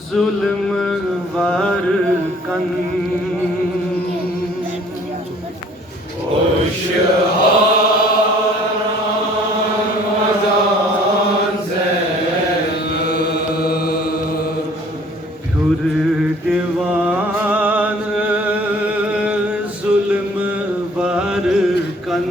zulm var kan pür divan zulm var kan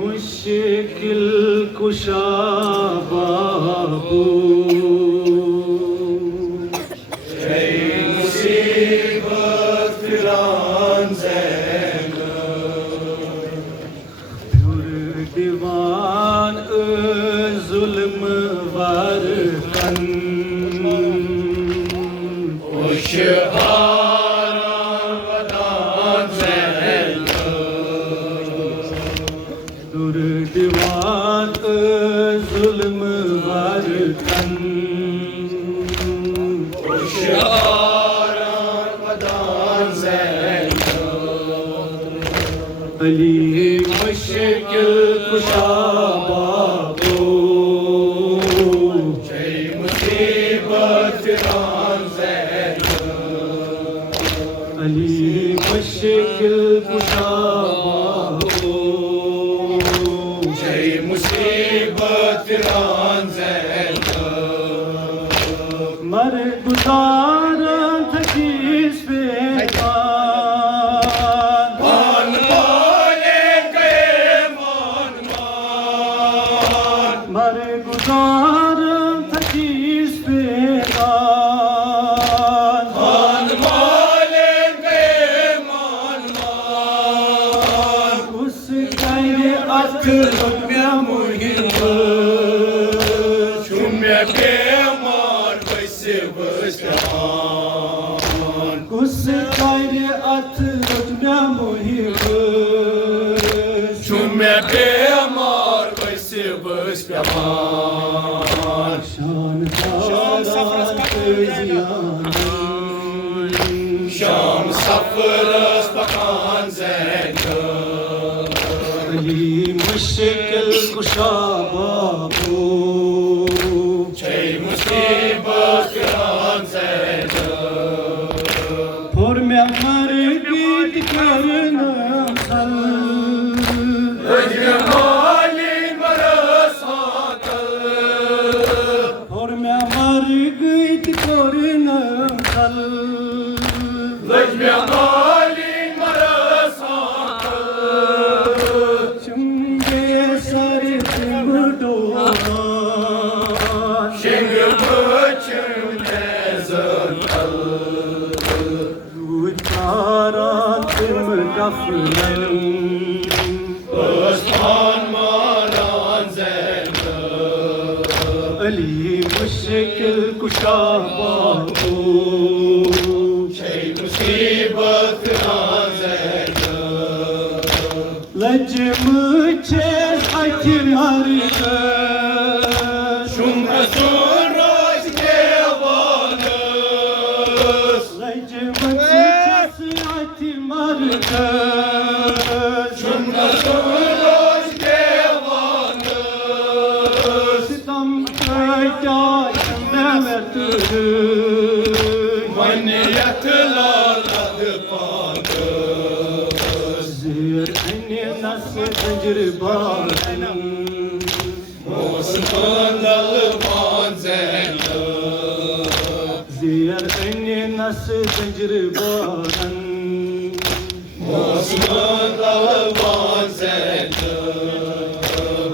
मुश्किल कुशा बाबू मुसीबत फिरान pure दीवान जुल्म वार कन दुर्दिवान जुल्म वार कन अली मुश्किल कुशा बाबू मुसीबत अली मुश्किल कुशा मर गुजार थकीस पे मान बोले गए मान मर गुजार थकीस पे मान बोले गए मान उस कहे अथ रुपया मुहिम शुम्य के कुस कायरे अथ रुतब्या मुहिब शुम्य के अमार वैसे बस प्यार शान शाम सफरस पकान ज़ैन अली मुश्किल कुशा बाबू मुसीबत और मैं मर गीत करना सल और मैं मर गीत करना सल चुंगे सर तुमडो अली मुश्किल कुशा बाबू मुसीबत लज मुझे अथ मर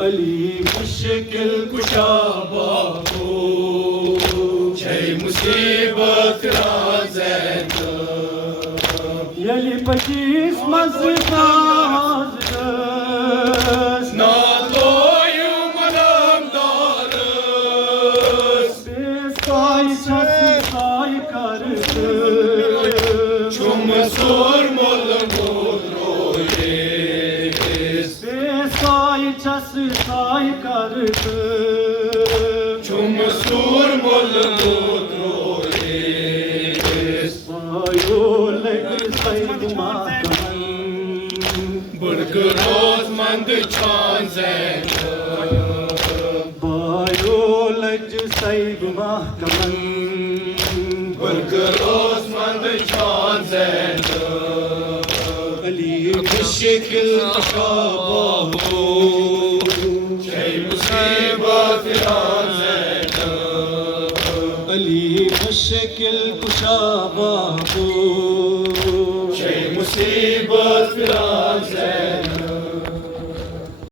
अली मुश्किल कुशा बाबू मुसीबत यली 25 Mazda Sai saay kardı Çum sormalı mudroyes saay saay kardı Çum sormalı mudroyes Bayoleg sayma kaman Burgros mand çanzen Bayoleg sayma kaman Burgros mand çanzen Ali mushkil shabahu Şey musibet yanzen Ali mushkil kushabahu